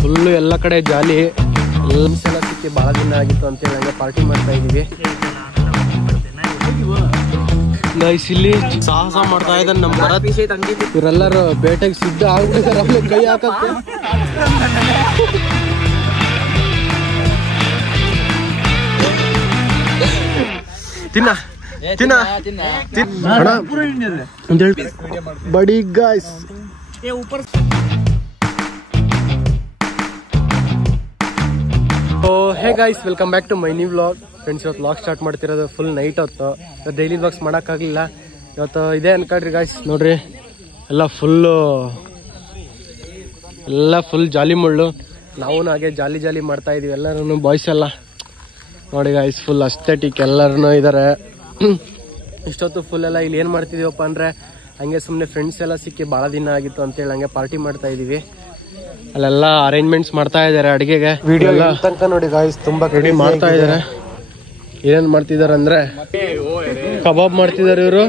Full ಎಲ್ಲ ಕಡೆ ಜಾಲಿ. ಎಲ್ಲ ಸಿಕ್ಕಿ ಭಾಳ ದಿನ ಆಗಿತ್ತು ಅಂತೇಳಿ ಹಂಗೆ ಪಾರ್ಟಿ ಮಾಡ್ತಾ ಇದೀವಿ. ಗೈಸ್ ಇಲ್ಲಿ ಸಾಹಸ ಮಾಡ್ತಾ ಇದ್ದಾನೆ ನಮ್ಮ ಭರತ್. ಇವರೆಲ್ಲರೂ ಬೇಟೆಗೆ ಸಿದ್ಧ ಆಗ್ಬಿಟ್ಟಿದ್ದಾರೆ ಕೈ ಹಾಕಕ್ಕೆ. ತಿನ್ನ ತಿನ್ನ ಬಡಿ guys. Hey guys, welcome back to my new vlog. Friends, ಇವತ್ತು ವ್ಲಾಗ್ ಸ್ಟಾರ್ಟ್ ಮಾಡ್ತಿರೋದು ಫುಲ್ ನೈಟ್ ಹೊತ್ತು. ಇವತ್ತು ಡೈಲಿ ವ್ಲಾಗ್ಸ್ ಮಾಡೋಕ್ಕಾಗಲಿಲ್ಲ. ಇವತ್ತು ಇದೆ ಅನ್ಕೊಳ್ರಿ ಗಾಯ್ಸ್. ನೋಡ್ರಿ ಎಲ್ಲ ಫುಲ್ ಜಾಲಿ ಮುಳ್ಳು. ನಾವು ಹಾಗೆ ಜಾಲಿ ಜಾಲಿ ಮಾಡ್ತಾ ಇದೀವಿ ಎಲ್ಲರೂ ಬಾಯ್ಸ್ ಎಲ್ಲ. ನೋಡಿ ಗಾಯ್ಸ್, ಫುಲ್ ಅಸ್ಥೆಟಿಕ್ ಎಲ್ಲರೂ ಇದ್ದಾರೆ. ಇಷ್ಟೊತ್ತು ಫುಲ್ ಎಲ್ಲ ಇಲ್ಲಿ ಏನು ಮಾಡ್ತಿದೀವಪ್ಪ ಅಂದರೆ ಹಂಗೆ ಸುಮ್ಮನೆ ಫ್ರೆಂಡ್ಸ್ ಎಲ್ಲ ಸಿಕ್ಕಿ ಭಾಳ ದಿನ ಆಗಿತ್ತು ಅಂತೇಳಿ ಹಂಗೆ ಪಾರ್ಟಿ ಮಾಡ್ತಾ ಇದೀವಿ. ಅಲ್ಲೆಲ್ಲ ಅರೇಂಜ್ಮೆಂಟ್ಸ್ ಮಾಡ್ತಾ ಇದ್ದಾರೆ ಅಡುಗೆಗೆ. ವಿಡಿಯೋ ತನಕ ನೋಡಿ ಗಾಯ್ಸ್, ತುಂಬಾ ರೆಡಿ ಮಾಡ್ತಾ ಇದ್ದಾರೆ. ಏನೇನು ಮಾಡ್ತಿದ್ದಾರೆ ಅಂದ್ರೆ ಕಬಾಬ್ ಮಾಡ್ತಿದ್ದಾರೆ ಇವರು.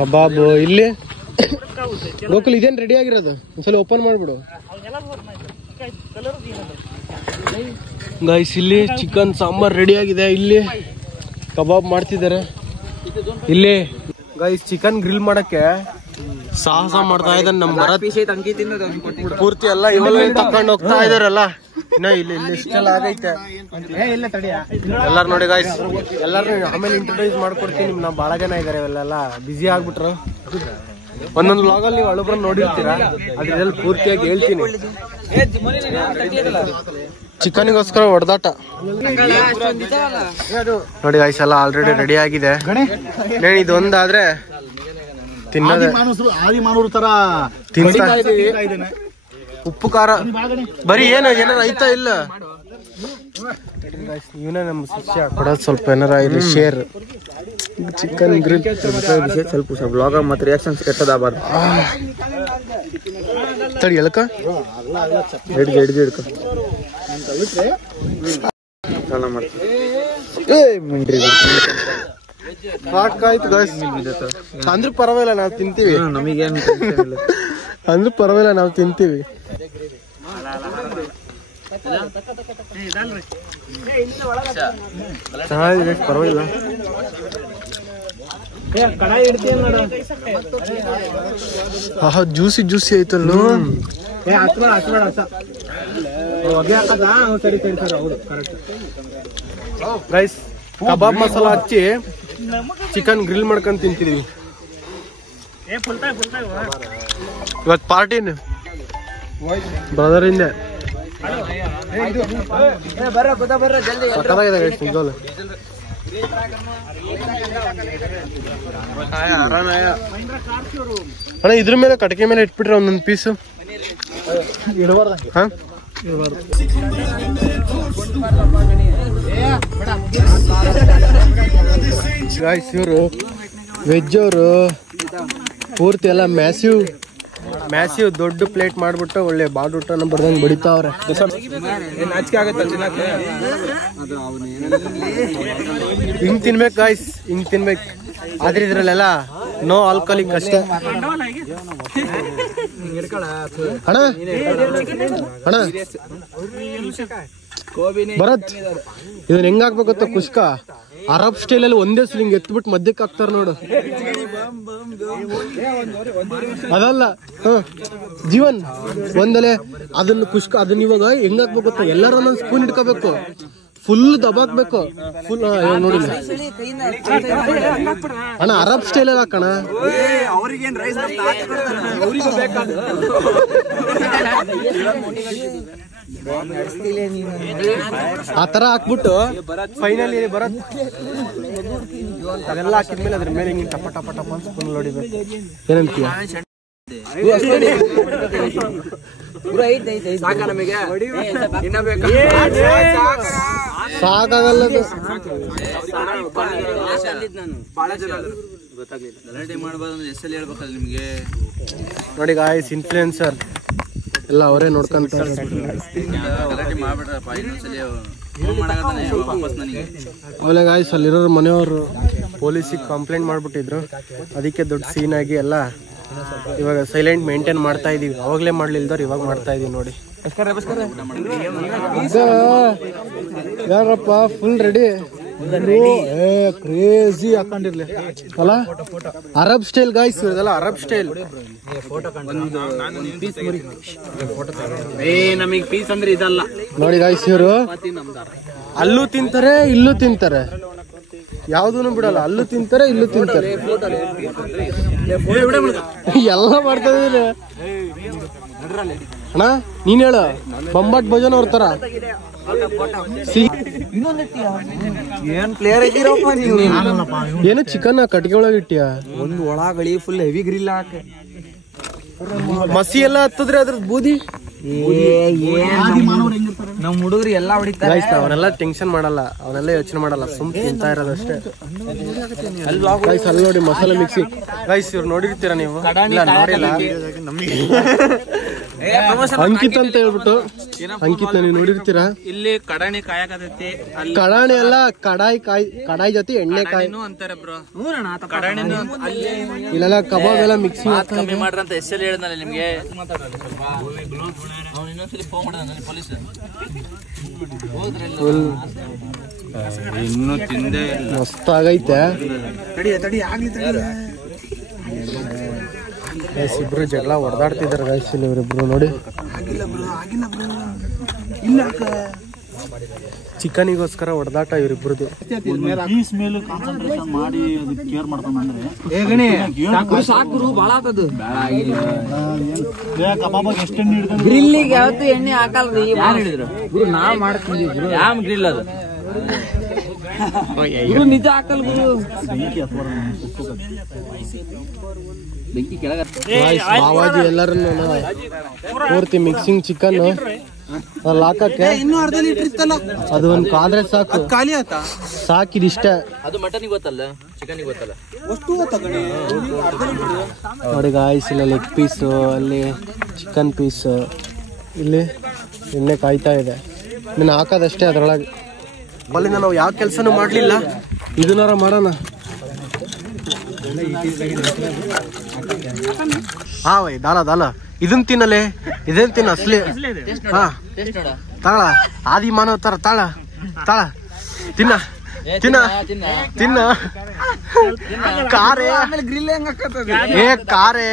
ಕಬಾಬ್ ಇಲ್ಲಿ ಗೋಕುಲ್ ಇದೇನು ರೆಡಿ ಆಗಿರೋದು, ಒಂದ್ಸಲ ಓಪನ್ ಮಾಡ್ಬಿಡು ಗೈಸ್. ಇಲ್ಲಿ ಚಿಕನ್ ಸಾಂಬಾರ್ ರೆಡಿ ಆಗಿದೆ. ಇಲ್ಲಿ ಕಬಾಬ್ ಮಾಡ್ತಿದ್ದಾರೆ. ಇಲ್ಲಿ ಗೈಸ್ ಚಿಕನ್ ಗ್ರಿಲ್ ಮಾಡಕ್ಕೆ ಸಾಹಸ ಮಾಡ್ತಾ ಇದ್ದಾನೆ ನಮ್ಮ ಭರತ್. ಪೂರ್ತಿ ಎಲ್ಲ ಇವಾಗ ತಕೊಂಡು ಹೋಗ್ತಾ ಇದಾರಲ್ಲ. ಇನ್ನ ಇಲ್ಲಿ ಇಷ್ಟೆಲ್ಲ ಆಗೈತೆ ಎಲ್ಲಾರು ನೋಡಿ ಗಾಯ್ಸ್. ಎಲ್ಲಾರು ಆಮೇಲೆ ಇಂಟ್ರೊಡ್ಯೂಸ್ ಮಾಡ್ಕೊಡ್ತೀನಿ. ನಾವು ಭಾಳ ಜನ ಇದಾರೆ, ಇವೆಲ್ಲ ಬಿಸಿ ಆಗ್ಬಿಟ್ರು. ಒಂದೊಂದು ವ್ಲಾಗ್ ಅಲ್ಲಿ ಒಳೊಬ್ರು ನೋಡಿರ್ತೀರಾ, ಅದ್ರಲ್ಲಿ ಪೂರ್ತಿಯಾಗಿ ಹೇಳ್ತೀನಿ. ಚಿಕನ್ಗೋಸ್ಕರ ಹೊಡೆದಾಟ ನೋಡಿ ಗಾಯ್ಸ್. ಎಲ್ಲ ಆಲ್ರೆಡಿ ರೆಡಿ ಆಗಿದೆ. ಇದೊಂದಾದ್ರೆ ತಿನ್ನೋದೇ ಉಪ್ಪು ಖಾರ ಬರೀ ಏನಾರು ಐತಾ ಇಲ್ಲ. ಇವನೇ ನಮ್ಮ ಶಿಷ್ಯ ಕೊಡೋದು. ಸ್ವಲ್ಪ ಏನಾರ ಇಲ್ಲಿ ಶೇರ್ ಚಿಕನ್ ಗ್ರಿಲ್ ಸ್ವಲ್ಪ ಬ್ಲಾಗ್ ಮತ್ತೆ ರಿಯಾಕ್ಷನ್ಸ್ ಕೆಟ್ಟದಾಗಬಾರ್ದು. ತಡಿ ಎಲ್ಕ ಹಿಡ್ಕ ಸಾಕಾಯ್ತು ಗಾಯ್ಸ್. ಅಂದ್ರೂ ಪರವಾಗಿಲ್ಲ, ನಾವು ತಿಂತೀವಿ. ನಮಗೇನು ಅಂದ್ರೂ ಪರವಾಗಿಲ್ಲ, ನಾವು ತಿಂತೀವಿ. ಚೆನ್ನಾಗಿದೆ, ಪರವಾಗಿಲ್ಲ. ಜ್ಯೂಸಿ ಜ್ಯೂಸಿ ಐತಲ್ಲ ಗೈಸ್. ಕಬಾಬ್ ಮಸಾಲ ಹಚ್ಚಿ ಚಿಕನ್ ಗ್ರಿಲ್ ಮಾಡ್ಕೊಂಡ್ ತಿಂತಿದೀವಿ ಇವತ್ತು ಪಾರ್ಟಿನ ಬ್ರದರ್ ಇಂದ. ಅಣ್ಣ ಇದ್ರ ಮೇಲೆ ಕಟಕೆ ಮೇಲೆ ಇಟ್ಬಿಟ್ರೆ ಒಂದೊಂದು ಪೀಸು ಹಾ. ಗಾಯ್ಸ್ ಇವರು ವೆಜ್ ಅವರು ಪೂರ್ತಿ ಎಲ್ಲ ಮ್ಯಾಸಿವ್ ದೊಡ್ಡ ಪ್ಲೇಟ್ ಮಾಡ್ಬಿಟ್ಟು ಒಳ್ಳೆ ಬಾಡೂಟನ ಬರ್ದಂಗೆ ಬಡಿತಾವ್ರೆ. ಹಿಂಗ್ ತಿನ್ಬೇಕು ಗಾಯ್ಸ್, ಹಿಂಗ್ ತಿನ್ಬೇಕು. ಆದ್ರೆ ಇದ್ರಲ್ಲೆಲ್ಲ ನೋ ಆಲ್ಕೋಹಾಲಿಕ್ ಅಷ್ಟೇ. ಅಣ್ಣ ಅಣ್ಣ ಭರತ್, ಇದನ್ನ ಹೆಂಗ್ ಹಾಕ್ಬೇಕು ಗೊತ್ತಾ? ಕುಷ್ಕ ಅರಬ್ ಸ್ಟೈಲ್ ಅಲ್ಲಿ ಒಂದೇ ಸಲ ಹಿಂಗ್ ಎತ್ಬಿಟ್ಟು ಮಧ್ಯಕ್ಕೆ ಹಾಕ್ತಾರ ನೋಡು. ಅದಲ್ಲ ಜೀವನ್ ಒಂದಲೆ ಅದನ್ನ ಕುಷ್ಕ ಅದನ್ನ ಇವಾಗ ಹೆಂಗ್ ಹಾಕ್ಬೇಕು ಗೊತ್ತಾ? ಎಲ್ಲಾರು ಒಂದೊಂದು ಸ್ಪೂನ್ ಇಟ್ಕೋಬೇಕು, ಫುಲ್ ದಬಾಕ್ಬೇಕು. ಫುಲ್ ನೋಡಿಲ್ಲ ಅಣ್ಣ, ಅರಬ್ ಸ್ಟೈಲ್ ಅಲ್ಲಿ ಹಾಕಣ. ಆ ತರ ಹಾಕ್ಬಿಟ್ಟು ಫೈನಲಿ ಬರತ್ ಅದೆಲ್ಲ ಹಾಕಿದ್ಮೇಲೆ ಅದ್ರ ಮೇಲೆ ಹಿಂಗೆ ಟಪ ಟಪ ಟಪ ಅಂತ ಸ್ಪೂನ್ ಹೊಡಿಬೇಕು. ಏನಂತೀಯ? ಸಾಕಾಗಲ್ಲ ನೋಡಿ ಗಾಯ್ಸ್. ಇನ್ಫ್ಲುಯೆನ್ಸರ್ ಎಲ್ಲ ಅವರೇ ನೋಡ್ಕೊಂತಾರೆ. ಆಮೇಲೆ ಗಾಯ್ಸ್ ಅಲ್ಲಿರೋರು ಮನೆಯವರು ಪೊಲೀಸಿಗೆ ಕಂಪ್ಲೇಂಟ್ ಮಾಡ್ಬಿಟ್ಟಿದ್ರು, ಅದಕ್ಕೆ ದೊಡ್ಡ ಸೀನ್ ಆಗಿ ಎಲ್ಲ ಇವಾಗ ಸೈಲೆಂಟ್ ಮೇಂಟೈನ್ ಮಾಡ್ತಾ ಇದೀವಿ. ಅವಾಗಲೇ ಮಾಡ್ಲಿಲ್ದವ್ರು ಇವಾಗ ಮಾಡ್ತಾ ಇದೀವಿ ನೋಡಿ. ಯಾರಪ್ಪ ಫುಲ್ ರೆಡಿ, ಕ್ರೇಜಿ ಹಾಕೊಂಡಿರ್ಲಿ ಅಲ್ಲ, ಅರಬ್ ಸ್ಟೈಲ್ ಗಾಯ್ಸ್, ಇದೆಲ್ಲ ಅರಬ್ ಸ್ಟೈಲ್. ನಮಗ್ ಪೀಸ್ ಅಂದ್ರೆ ಇದಲ್ಲ ನೋಡಿ ಗಾಯ್ಸ್, ಇವರು ಅಲ್ಲೂ ತಿಂತಾರೆ ಇಲ್ಲೂ ತಿಂತಾರೆ, ಯಾವ್ದೂನು ಬಿಡಲ್ಲ, ಅಲ್ಲೂ ತಿಂತಾರೆ ಇಲ್ಲೂ ತಿಂತಾರೆ, ಎಲ್ಲ ಮಾಡ್ತಾ ಇದೀನಿ. ಅಣ್ಣ ನೀನ್ ಹೇಳ, ಬೊಂಬಾಟ್ ಭೋಜನ ಅವ್ರ ತರ ಏನು ಚಿಕನ್ ಕಟ್ಟಿಗೆ ಒಳಗೆ ಇಟ್ಟಿಯಾ? ಒಂದು ಒಳಗಳಿ ಫುಲ್ ಹೆವಿ ಗ್ರಿಲ್ ಹಾಕ, ಮಸಿ ಎಲ್ಲ ಹತ್ತದ್ರೆ ಅದ್ರದ್ದು ಬೂದಿ. ನಮ್ ಹುಡುಗರು ಎಲ್ಲ ಹೊಡಿತಾರೆ, ಅವನೆಲ್ಲ ಟೆನ್ಷನ್ ಮಾಡಲ್ಲ, ಅವನೆಲ್ಲ ಯೋಚನೆ ಮಾಡಲ್ಲ, ಸುಮ್ ತಿಂತಾ ಇರೋದಷ್ಟೇ. ಗೈಸ್ ಅಲ್ಲಿ ನೋಡಿ ಮಸಾಲೆ ಮಿಕ್ಸಿ. ಗೈಸ್ ಇವ್ರು ನೋಡಿರ್ತೀರಾ ನೀವು? ನೋಡಿಲ್ಲ. ಅಂಕಿತ್ ಅಂತ ಹೇಳ್ಬಿಟ್ಟು, ಅಂಕಿತ್ ನೀವು ನೋಡಿರ್ತೀರಾ? ಇಲ್ಲಿ ಕಡಾಣಿ ಕಾಯಕತೈತಿ, ಕಡಾಣಿ ಎಲ್ಲ ಕಡಾಯಿ ಜೊತೆ ಎಣ್ಣೆ ಕಾಯಿ ಅಂತಾರೆ ಬ್ರೋ. ಕಡಾಣಿನೂ ಇಲ್ಲೆಲ್ಲ ಕಬಾಬ್ ಎಲ್ಲ ಮಿಕ್ಸಿ ಕಮ್ಮಿ ಮಾಡ್ರಂತ ಎಷ್ಟೆಲ್ಲ ಹೇಳಿದ್ನಲ್ಲ ನಿಮ್ಗೆ. ಇನ್ನು ತಿಂದೆ ಮಸ್ತ್ ಆಗೈತೆ. ಇಬ್ರು ಜಗಳ ಹೊಡೆದಾಡ್ತಿದಾರೆ ಗೈಸ್ ಇಲ್ಲಿ ಇವರಿಬ್ರು ನೋಡಿ. ಚಿಕನಿಗೋಸ್ಕರ ಹೊಡೆದಾಟ ಇವರಿಬ್ರದ್ದು. ಗ್ರಿಲ್ಲಿಗೆ ಯಾವತ್ತು ಎಣ್ಣೆ ಹಾಕಲ್ರಿ, ನಾವ್ ಮಾಡ್ತೀವಿ. ಯಾವ ಗ್ರಿಲ್ ಅದು ನಿಜ ಹಾಕಲ್ ಗುರು. ಮಾವಾಜಿ ಎಲ್ಲರನ್ನು ಪೂರ್ತಿ ಮಿಕ್ಸಿಂಗ್ ಚಿಕನ್ ಅಲ್ಲಿ ಹಾಕಕ್ಕೆ ಅದು ಒಂದು ಕಾದ್ರೆ ಸಾಕು, ಸಾಕಿದಿಷ್ಟ. ಅದು ಮಟನ್ ಗೊತ್ತಲ್ಲ, ಚಿಕನ್ ಗೊತ್ತಲ್ಲ. ನೋಡಿ ಗಾಯ್ಸ್, ಇಲ್ಲ ಲೆಗ್ ಪೀಸು, ಅಲ್ಲಿ ಚಿಕನ್ ಪೀಸ್, ಇಲ್ಲಿ ಎಣ್ಣೆ ಕಾಯ್ತಾ ಇದೆ, ನೀನು ಹಾಕೋದಷ್ಟೇ ಅದ್ರೊಳಗೆ. ಅಲ್ಲಿಂದ ನಾವು ಯಾವ ಕೆಲಸನೂ ಮಾಡಲಿಲ್ಲ, ಇದನ್ನಾರ ಮಾಡೋಣ. ಹಾ ವೈ ದಾಲ ಇದನ್ ತಿನ್ನಲೆ, ಇದೇನ್ ತಿನ್ನ ಅಸ್ಲಿ. ಹಾ ತಾಳ ಆದಿ ಮಾನವ ತರ ತಾಳ ತಿನ್ನ ತಿನ್ನ ತಿನ್ನ ಕಾರೇ ಗ್ರಿಲ್ ಹೆಂಗ್ ಏ ಕಾರೇ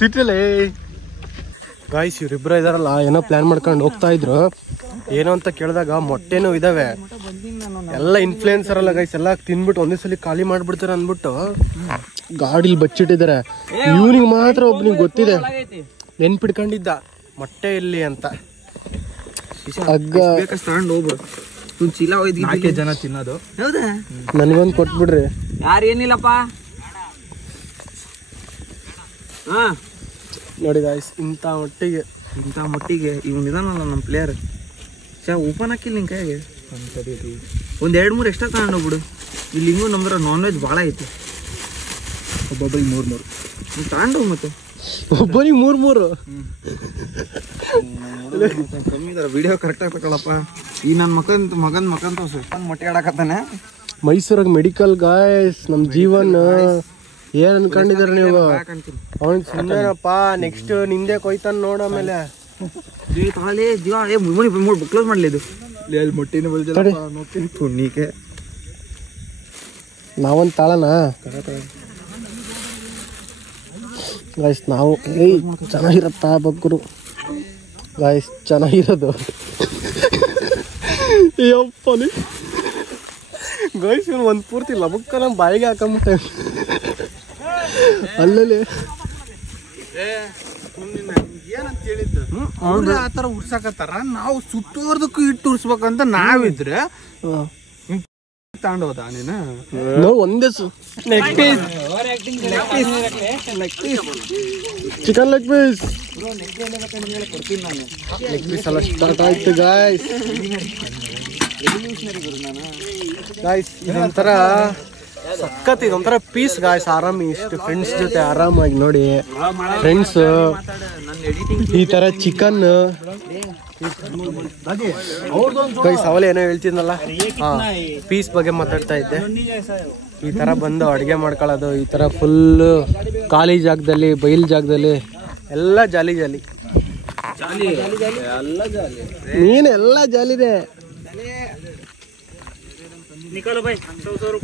ತಿನ್ನಲೆ. ಗಾಯ್ಸ್ ಇವ್ರಿಬ್ರು ಇದಾರಲ್ಲ, ಏನೋ ಪ್ಲಾನ್ ಮಾಡ್ಕೊಂಡು ಹೋಗ್ತಾ ಇದ್ರು. ಏನೋ ಅಂತ ಕೇಳಿದಾಗ ಮೊಟ್ಟೆನೂ ಇದಾವೆ, ಎಲ್ಲ ಇನ್ಫ್ಲೂಯೆನ್ಸರ್ ಅಲ್ಲ ಗೈಸ್, ಎಲ್ಲ ತಿನ್ಬಿಟ್ಟು ಒಂದೇ ಸಲ ಖಾಲಿ ಮಾಡ್ಬಿಡ್ತಾರೆ ಅಂದ್ಬಿಟ್ಟು ಗಾಡಿಲಿ ಬಚ್ಚಿಟ್ಟಿದ್ದಾರೆ. ಇವನಿಗೆ ಮಾತ್ರ ಒಬ್ನಿಗೆ ಗೊತ್ತಿದೆ, ನೆನ್ಪಿಡ್ಕೊಂಡಿದ್ದ ಮೊಟ್ಟೆ ಎಲ್ಲಿ ಅಂತ. ಹಗ್ಗ ಚೀಲ ಜನ ತಿನ್ನೋದು. ಹೌದಾ? ನನಗೊಂದು ಕೊಟ್ಬಿಡ್ರಿ. ಯಾರು ಏನಿಲ್ಲಪ್ಪ. ಹಾ ನೋಡಿ ಗಾಯ್ಸ್, ಇಂಥ ಮೊಟ್ಟಿಗೆ ಇವನ್ ಇದಾನಲ್ಲ ನಮ್ಮ ಪ್ಲೇಯರ್, ಓಪನ್ ಹಾಕಿಲ್ಲ ನಿನ್ ಕೈಗೆ. ಒಂದ್ 2-3 ಎಕ್ಸ್ಟ್ರಾ ತಗೊಂಡೋಗ್ಬಿಡು. ಇಲ್ಲಿ ಹಿಂಗೂ ನಮ್ದ್ರ ನಾನ್ ವೆಜ್ ಭಾಳ ಐತಿ. ಒಬ್ಬೊಬ್ಬರಿಗೆ 3 ತಗೊಂಡೋಗ್ ಮತ್ತೆ ಒಬ್ಬರಿಗೆ 3 ಕಮ್ಮಿ ಇದಾರೆ. ವಿಡಿಯೋ ಕರೆಕ್ಟ್ ಆಗಿ ತಗೊಳಪ್ಪ. ಈ ನನ್ನ ಮಗನ್ ತೋರ್ಸು, ಮೊಟ್ಟೆ ಆಡಕತ್ತಾನೆ. ಮೈಸೂರಾಗ ಮೆಡಿಕಲ್ ಗಾಯ್ಸ್, ನಮ್ ಜೀವನ್ ಏನ್ ಅನ್ಕೊಂಡಿದಾರ ನೀವು? ಅವನ್ ಸುಮ್ಮನೆನಪ್ಪ, ನೆಕ್ಸ್ಟ್ ನಿಂದೆ ಕೊಯ್ತಾನ ನೋಡ. ಆಮೇಲೆ ಕ್ಲೋಸ್ ಮಾಡ್ಲಿ ಇದು ಮೊಟ್ಟಿನ ಪುಣ್ಯಕ್ಕೆ ನಾವೊಂದು ತಾಳನ ಗಾಯ್ಸ್. ನಾವು ಚೆನ್ನಾಗಿರತ್ತಾ ಬಗ್ಗರು ಗಾಯ್ಸ್, ಚೆನ್ನಾಗಿರೋದು. ಯಪ್ಪಲಿ ಗಾಯ್ಸ್, ಇವನು ಒಂದು ಪೂರ್ತಿ ಲಬಕ್ಕ ನಮ್ಮ ಬಾಯಿಗೆ ಹಾಕೊಂಬಿಟ್ಟೆ ಅಲ್ಲಲ್ಲಿ. ಏನಂತ ಹೇಳಿದ್ದು, ಅವ್ರು ಆ ಥರ ಉರ್ಸಾಕತ್ತಾರ, ನಾವು ಸುತ್ತೋರ್ದಕ್ಕೂ ಇಟ್ಟು ಉರ್ಸ್ಬೇಕಂತ ನಾವಿದ್ರೆ ತಗೊಂಡೋದ ನೀನು. ಒಂದೇ ಚಿಕನ್ ಲೆಗ್ ಪೀಸ್ ಎಲ್ಲ ಸ್ಟಾರ್ಟ್ ಆಯ್ತು ಗಾಯ್ಸ್. ಇದೊಂಥರ ಸಖತ್ ಇದು ಒಂಥರ ಪೀಸ್ ಗಾಯ್ಸ್. ಆರಾಮಿ ಇಷ್ಟು ಫ್ರೆಂಡ್ಸ್ ಜೊತೆ ಆರಾಮಾಗಿ ನೋಡಿ. ಫ್ರೆಂಡ್ಸ್ ಈ ತರ ಚಿಕನ್ ಗೈಸ್. ಅವಲೇ ಏನೋ ಹೇಳ್ತಿದ್ನಲ್ಲ, ಪೀಸ್ ಬಗ್ಗೆ ಮಾತಾಡ್ತಾ ಇದ್ದೆ. ಈ ತರ ಬಂದು ಅಡುಗೆ ಮಾಡ್ಕೊಳ್ಳೋದು, ಈ ತರ ಫುಲ್ ಖಾಲಿ ಜಾಗದಲ್ಲಿ, ಬಯಲು ಜಾಗದಲ್ಲಿ ಎಲ್ಲ ಜಾಲಿ ಜಾಲಿ. ನೀನು ಎಲ್ಲ ಜಾಲಿದೆ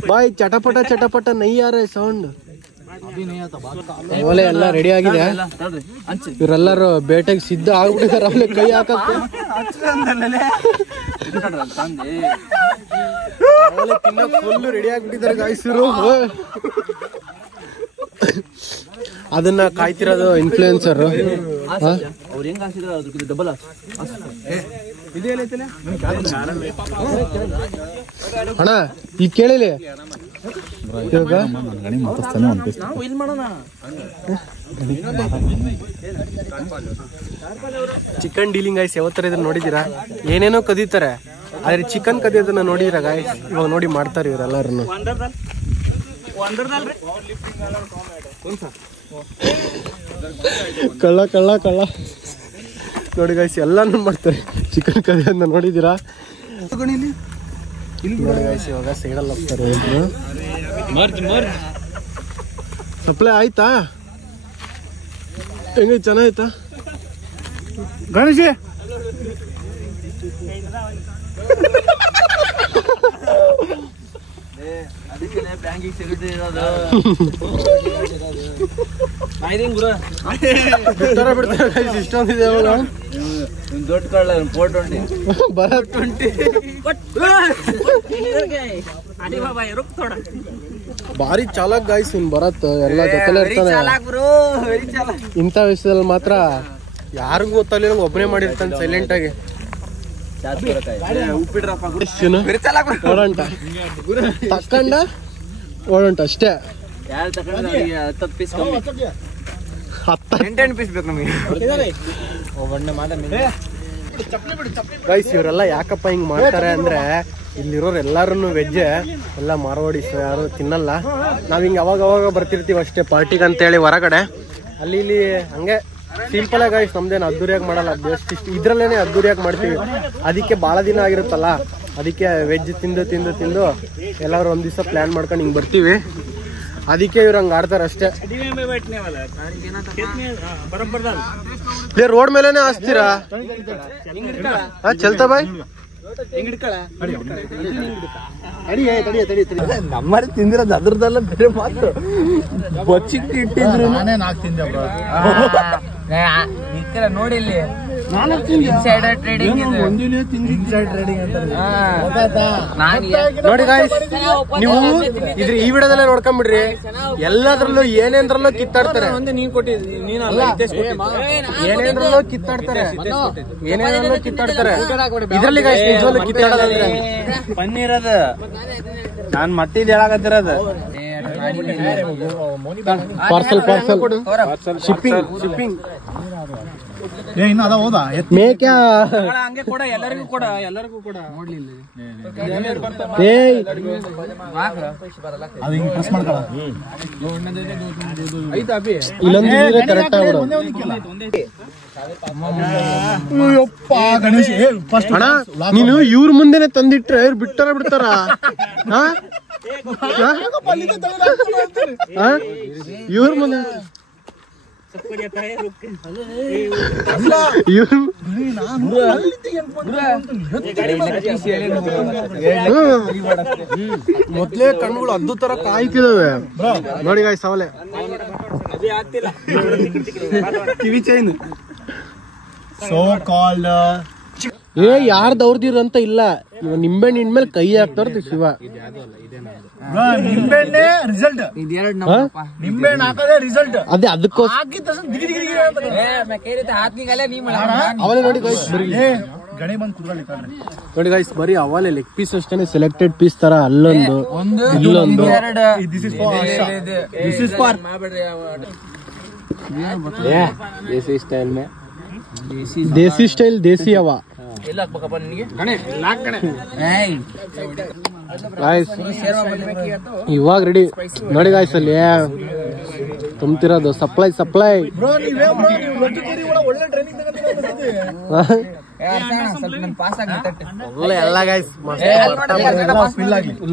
ಬಾಯ್. ಚಟಪಟ ಚಟಪಟ ನೈ ಯಾರ ಸೌಂಡ್. ಅವಲೇ ಎಲ್ಲ ರೆಡಿ ಆಗಿದೆ. ಇವರೆಲ್ಲರೂ ಬೇಟೆಗೆ ಸಿದ್ಧ ಆಗ್ಬಿಟ್ಟಿದ್ದಾರೆ. ಅವಲೇ ಕೈ ಹಾಕಕ್ಕೆ ಫುಲ್ ರೆಡಿ ಆಗ್ಬಿಟ್ಟಿದ್ದಾರೆ ಗಾಯ್ಸರು. ಅದನ್ನ ಕಾಯ್ತಿರೋದು ಇನ್ಫ್ಲೂಯೆನ್ಸರ್. ಅಣ್ಣ ಈಗ ಕೇಳಿಲಿ ಇವಾಗ ಚಿಕನ್ ಡೀಲಿಂಗ್ ಗಾಯ್ಸ್ ಯಾವತ್ತರ ಇದನ್ನ ನೋಡಿದೀರಾ? ಏನೇನೋ ಕದೀತಾರೆ, ಆದ್ರೆ ಚಿಕನ್ ಕದಿಯೋದನ್ನ ನೋಡಿದಿರಾ ಗಾಯ್ಸ್? ಇವಾಗ ನೋಡಿ ಮಾಡ್ತಾರೆ ಇವರೆಲ್ಲರನ್ನು. ಕಳ್ಳ ಕಳ್ಳ ಕಳ್ಳ ನೋಡಿ ಗಾಯ್ಸ್, ಎಲ್ಲಾನು ಮಾಡ್ತಾರೆ. ಚಿಕನ್ ಕದಿಯೋದನ್ನ ನೋಡಿದೀರಾ? ನೋಡಿ ಗಾಯ್ಸ್, ಇವಾಗ ಸೈಡಲ್ಲಿ ಹೋಗ್ತಾರೆ. ಸಪ್ಲೈ ಆಯ್ತಾ? ಹೆಂಗ ಚೆನ್ನಾಯ್ತಾ ಗಣೇಶಿ? ಬಿಡ್ತಾರೆ ಇಷ್ಟೊಂದಿದೆ ದೊಡ್ಡ ಕಳ್ಳ ಭರತ್ ಭಾರಿ ಚಾಲಕ್ ಗಾಯ್ಸ್ ಇನ್ ಭರತ್. ಎಲ್ಲ ಜೊತೆಲೆ ಇರ್ತಾನೆ. ಇಂಥ ವಿಷಯದಲ್ಲಿ ಮಾತ್ರ ಯಾರಿಗೂ ಗೊತ್ತಾಗಲಿಲ್ಲ, ಒಬ್ಬನೇ ಮಾಡಿರ್ತಾನೆ ಸೈಲೆಂಟ್ ಆಗಿ. ಓಡಂಟ ತಕ್ಕಂಡ ಓಡಂಟ ಅಷ್ಟೇ. 10 ಪೀಸ್ ಬೇಕು ನಮಗೆ. ಗೈಸ್ ಇವರೆಲ್ಲ ಯಾಕಪ್ಪ ಹಿಂಗ್ ಮಾಡ್ತಾರೆ ಅಂದ್ರೆ, ಇಲ್ಲಿರೋರು ಎಲ್ಲಾರು ವೆಜ್, ಎಲ್ಲ ಮಾರವಾಡಿಸ್ ಯಾರು ತಿನ್ನಲ್ಲ. ನಾವ್ ಹಿಂಗ್ ಅವಾಗ ಅವಾಗ ಬರ್ತಿರ್ತೀವಿ ಅಷ್ಟೇ ಪಾರ್ಟಿಗೆ ಅಂತೇಳಿ ಹೊರಗಡೆ. ಅಲ್ಲಿ ಇಲ್ಲಿ ಹಂಗೆ ಸಿಂಪಲ್ ಆಗಿ ಗೈಸ್, ನಮ್ದೇನು ಅದ್ದೂರಿಯಾಗಿ ಮಾಡಲ್ಲ, ಬೆಸ್ಟ್ ಇಷ್ಟು ಇದ್ರಲ್ಲೇನೆ ಅದ್ದೂರಿಯಾಗಿ ಮಾಡ್ತೀವಿ. ಅದಕ್ಕೆ ಭಾಳ ದಿನ ಆಗಿರುತ್ತಲ್ಲ, ಅದಕ್ಕೆ ವೆಜ್ ತಿಂದು ತಿಂದು ತಿಂದು ಎಲ್ಲರೂ ಒಂದ್ ದಿವಸ ಪ್ಲಾನ್ ಮಾಡ್ಕೊಂಡು ಹಿಂಗ್ ಬರ್ತೀವಿ. ಅದಕ್ಕೆ ಇವ್ರು ಹಂಗ ಆಡ್ತಾರೆ ಅಷ್ಟೇ. ರೋಡ್ ಮೇಲೆನೆ ಹಾಸ್ತೀರಾ? ಚಲ್ತಾ ಬಾಯ್ ನಮ್ಮಲ್ಲಿ ತಿಂದಿರೋದು ಅದ್ರದ್ದೆಲ್ಲ ಬೇರೆ ಮಾತು. ಬಚ್ಚಿಟ್ಟು ಇಟ್ಟಿದ್ರು ನೋಡಿ ಇಲ್ಲಿ ನೋಡಿ ಗಾಯ್ಸ್, ನೀವು ಇದ್ರ ಈ ವಿಡಿಯೋದಲ್ಲೇ ನೋಡ್ಕೊಂಡ್ಬಿಡ್ರಿ. ಎಲ್ಲದ್ರಲ್ಲೂ ಏನೇನ್ರಲ್ಲೂ ಕಿತ್ತಾಡ್ತಾರೆ, ಏನೇನ್ರಲ್ಲೂ ಕಿತ್ತಾಡ್ತಾರೆ, ಏನೇನಲ್ಲೂ ಕಿತ್ತಾಡ್ತಾರೆ. ಇದ್ರಲ್ಲಿ ಗಾಯ್ಸ್ ನಿಜವಲ್ಲೂ ಕಿತ್ತಾಡೋದಂದ್ರೆ ಪನ್ನೀರದ ನಾನ್ ಮಟ್ಟಿದ್ ಹೇಳಾಕತ್ತಿರೋದು. ಪಾರ್ಸಲ್ ಶಿಪ್ಪಿಂಗ್ ಶಿಪ್ಪಿಂಗ್ ಮೇಕ ಹಂಗೆ ಕೊಡ, ಎಲ್ಲರಿಗೂ ಕೊಡ, ಎಲ್ಲರಿಗೂ ಕೊಡ. ಇಲ್ಲೊಂದು ಕರೆಕ್ಟ್ ಅಣ್ಣ, ನೀನು ಇವ್ರ ಮುಂದೆನೆ ತಂದಿಟ್ರೆ ಇವ್ರು ಬಿಡ್ತಾರ? ಇವ್ರ ಮುಂದೆ ಮೊದ್ಲೇ ಕಣ್ಣುಗಳು ಅದ್ದು ತರ ಕಾಯ್ತಿದಾವೆ ನೋಡಿ ಗಾಯ್ಸ್. ಅವಲೆ ಕಿವಿ ಚೈನ್ ಯಾರ್ದು ಅವ್ರದಿರಂತ ಇಲ್ಲ. ಇವ ನಿಂಬೆಹಣ್ಣು ಹಿಂಡ್ಮೇಲೆ ಕೈ ಹಾಕ್ತಾರ ಶಿವ. ನಿಂಬೆಹಣ್ಣೆ ರಿಸಲ್ಟ್, ನಿಂಬೆಹಣ್ಣು ಹಾಕೋದೇ ರಿಸಲ್ಟ್. ಅದೇ ಅದಕ್ಕೋಸ್ಕರ ಅವಲೇ ನೋಡಿ ಗೈಸ್, ನೋಡಿ ಗೈಸ್ ಬರೀ ಅವಲೇ ಲೆಗ್ ಪೀಸ್ ಅಷ್ಟೇ, ಸೆಲೆಕ್ಟೆಡ್ ಪೀಸ್ ತರ ಅಲ್ಲೊಂದು ಇಲ್ಲೊಂದು. ದೇಸಿ ಸ್ಟೈಲ್ ಮೇ ದೇಸಿ ಸ್ಟೈಲ್ ದೇಸಿ ಹವಾ. ಗಾಯ್ಸ್ ಇವಾಗ ರೆಡಿ ನೋಡಿ ಗಾಯ್ಸ್ ಅಲ್ಲಿ ತುಂಬ್ತಿರೋದು ಸಪ್ಲೈ ಎಲ್ಲ ಗಾಯ್ಸ್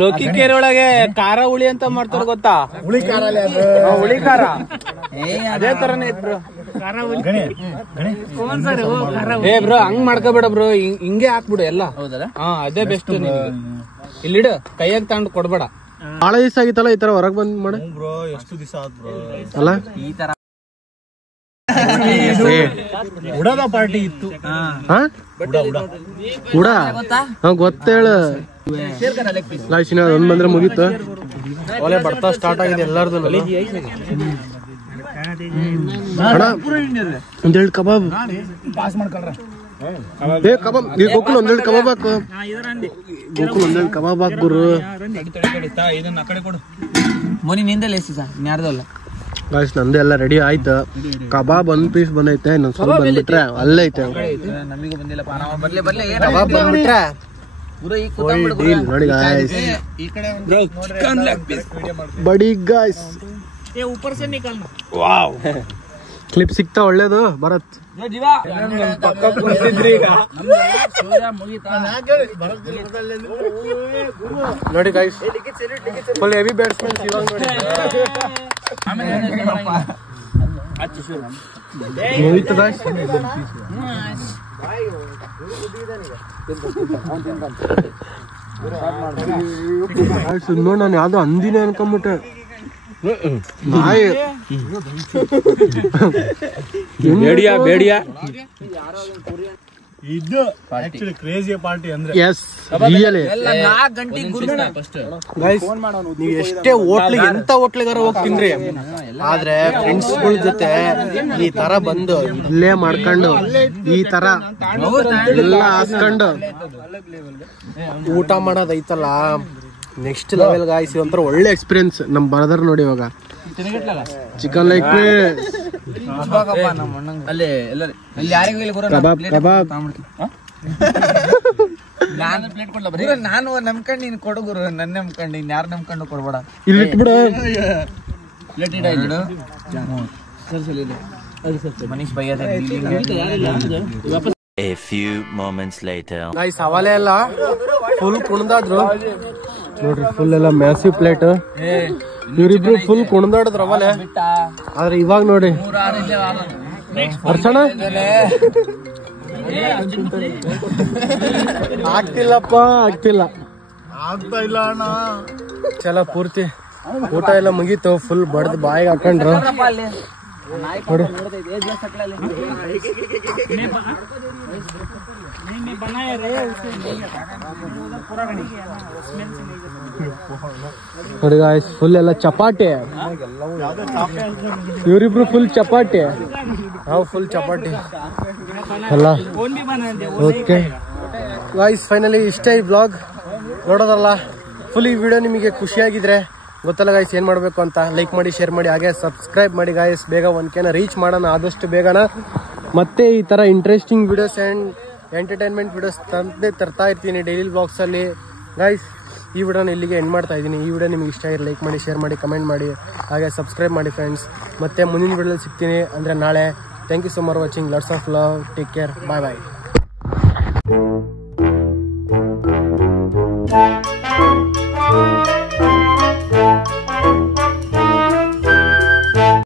ಲೋಕಿ ಕೆರೆ ಒಳಗೆ ಖಾರ ಹುಳಿ ಅಂತ ಮಾಡ್ತಾರ ಗೊತ್ತಾ? ಹುಳಿ ಖಾರ ಅದೇ ತರನೇ ಇತ್ತು ಬ್ರೋ. ಹಂಗ್ ಮಾಡ್ಕೋಬೇಡ ಬ್ರೋ, ಹಿಂಗೆ ಹಾಕ್ಬಿಡು ಎಲ್ಲ. ಹಾ ಅದೇ ಬೆಸ್ಟ್. ಇಲ್ಲಿಡು ಕೈಯಾಗ ತಗೊಂಡು ಕೊಡ್ಬೇಡ. ಬಹಳ ದಿವಸ ಆಗಿತ್ತಲ್ಲ ಈ ತರ ಹೊರಗ್ ಬಂದ್ ಮಾಡ ಬ್ರೋ. ಎಷ್ಟು ದಿವಸ ಅಲ್ಲ ಈ ತರ ಉಡದ ಪಾರ್ಟಿ ಇತ್ತು. ಉಡ ಗೊತ್ತೇಳು ಒಂದ್ ಬಂದ್ರೆ ಮುಗೀತು. ಒಲೆ ಬರ್ತಾ ಸ್ಟಾರ್ಟ್ ಆಗಿದೆ ಎಲ್ಲಾರ್ದು. ಒಂದೆರಡು ಕಬಾಬ್ ಕಬಾಬ್ ಗೋಕುಲ್ ಒಂದೆರಡು ಕಬಾಬ್ ಹಾಕು. ಗೋಕುಲ್ ಒಂದೆರಡು ಕಬಾಬ್ ಹಾಕ್ ಗುರು. ಗಾಯ್ಸ್ ನಂದು ಎಲ್ಲ ರೆಡಿ ಆಯ್ತು. ಕಬಾಬ್ ಒಂದ್ ಪೀಸ್ ಬಂದೈತೆ, ಇನ್ನೊಂದ್ ಸ್ವಲ್ಪ ಬಂದ್ಬಿಟ್ರೆ ಅಲ್ಲೇ ಐತೆ ಕಬಾಬ್ ಬಂದ್ಬಿಟ್ರೆ ನೋಡಿ ಗಾಯ್ಸ್. ಬಡಿ ಗಾಯ್ಸ್ ವಾವ್ ಕ್ಲಿಪ್ ಸಿಕ್ತಾ ಒಳ್ಳೇದು ಭರತ್. ನೋಡಿ ಗಾಯ್ಸ್ ಫುಲ್ ಹೆವಿ ಬ್ಯಾಟ್ಸ್ಮನ್ಸ್ ಇವಾಗ ನೋಡಿ. ಮುಗೀತು ಗಾಯ್ಸ್. ನೋಡಿ ನಾನು ಯಾವ್ದೋ ಅಂದಿನೇ ಅನ್ಕೊಂಬಿಟ್ಟೆ. ಬೇಡಿಯಾ ಇದು ಆಕ್ಚುಲಿ ಕ್ರೇಜಿ ಪಾರ್ಟಿ ಅಂದ್ರೆ ಎಸ್ ರಿಯಲಿ. ಗೈಸ್ ನೀವು ಎಷ್ಟೇ ಹೋಟ್ಲಿಗೆ ಎಂತ ಹೋಟ್ಲಿಗಾರ ಹೋಗಿ ತಿನ್ರಿ, ಆದ್ರೆ ಫ್ರೆಂಡ್ಸ್ ಗಳ ಜೊತೆ ಈ ತರ ಬಂದು ಇಲ್ಲೇ ಮಾಡ್ಕೊಂಡು ಈ ತರ ಎಲ್ಲ ಹಾಸ್ಕೊಂಡು ಊಟ ಮಾಡೋದೈತಲ್ಲ ನೆಕ್ಸ್ಟ್ ಲೆವೆಲ್ ಗಾಯ್ಸ್. ಒಂಥರ ಒಳ್ಳೆ ಎಕ್ಸ್ಪೀರಿಯನ್ಸ್. ನಮ್ ಬ್ರದರ್ ನೋಡಿ ಇವಾಗ ಚಿಕನ್ ಲೆಗ್ ಪೀಸ್, ಕಬಾಬ್ ಕಬಾಬ್. ನಾನು ನಂಬ್ಕೊಂಡು ನೀನ್ ಕೊಡುಗುರು, ನನ್ನ ನಂಬ್ಕೊಂಡು ಇನ್ ಯಾರು ನಂಬ್ಕೊಂಡು ಕೊಡ್ಬೇಡ. ಇಲ್ಲಿ ಇಟ್ಬಿಡು. Manish A few moments later. Guys ಸವಾಲೆ ಎಲ್ಲ ಫುಲ್ ಕುಣ್ದಾದ್ರು ನೋಡ್ರಿ. ಫುಲ್ ಎಲ್ಲ ಮ್ಯಾಸಿವ್ ಪ್ಲೇಟ್. ಇವ್ರಿಬ್ರು ಫುಲ್ ಕುಣ್ದಾಡಿದ್ರು ಅವಲೆ. ಆದ್ರೆ ಇವಾಗ ನೋಡಿ ಅರ್ಚಣ ಆಗ್ತಿಲ್ಲಪ್ಪ, ಆಗ್ತಿಲ್ಲ, ಆಗ್ತಾ ಇಲ್ಲ ಅಣ್ಣ. ಚಲ ಪೂರ್ತಿ ಊಟ ಎಲ್ಲ ಮುಗೀತು. ಫುಲ್ ಬಡ್ದು ಬಾಯಿಗೆ ಹಾಕೊಂಡ್ರು ನೋಡಿ. ನೋಡಿ ಗಾಯ್ಸ್ ಫುಲ್ ಎಲ್ಲ ಚಪಾಟಿ. ಇವರಿಬ್ರು ಫುಲ್ ಚಪಾಟಿ, ನಾವು ಫುಲ್ ಚಪಾಟಿ ಎಲ್ಲ. ಓಕೆ ಗಾಯ್ಸ್ ಫೈನಲಿ ಇಷ್ಟೇ ಈ ಬ್ಲಾಗ್ ನೋಡೋದಲ್ಲ. ಫುಲ್ ಈ ವಿಡಿಯೋ ನಿಮಗೆ ಖುಷಿಯಾಗಿದ್ರೆ ಗೊತ್ತಲ್ಲ ಗಾಯ್ಸ್ ಏನ್ ಮಾಡ್ಬೇಕು ಅಂತ. ಲೈಕ್ ಮಾಡಿ, ಶೇರ್ ಮಾಡಿ, ಹಾಗೆ ಸಬ್ಸ್ಕ್ರೈಬ್ ಮಾಡಿ ಗಾಯ್ಸ್. ಬೇಗ 1K ರೀಚ್ ಮಾಡೋಣ ಆದಷ್ಟು ಬೇಗನ. ಮತ್ತೆ ಈ ತರ interesting videos and entertainment videos ತರ್ತಾ ಇರ್ತೀನಿ ಡೈಲಿ ಬ್ಲಾಗ್ಸ್ ಅಲ್ಲಿ ಗಾಯ್ಸ್. ಈ ವಿಡಿಯೋನ ಇಲ್ಲಿಗೆ ಎಂಡ್ ಮಾಡ್ತಾ ಇದ್ದೀನಿ. ಈ ವಿಡಿಯೋ ನಿಮ್ಗೆ ಇಷ್ಟ ಆಗಿರೋ ಲೈಕ್ ಮಾಡಿ, ಶೇರ್ ಮಾಡಿ, ಕಮೆಂಟ್ ಮಾಡಿ, ಹಾಗೆ ಸಬ್ಸ್ಕ್ರೈಬ್ ಮಾಡಿ ಫ್ರೆಂಡ್ಸ್. ಮತ್ತೆ ಮುಂದಿನ ವಿಡಿಯೋದಲ್ಲಿ ಸಿಗ್ತೀನಿ ಅಂದ್ರೆ ನಾಳೆ. Thank you so much watching. Lots of love. Take care. Bye bye.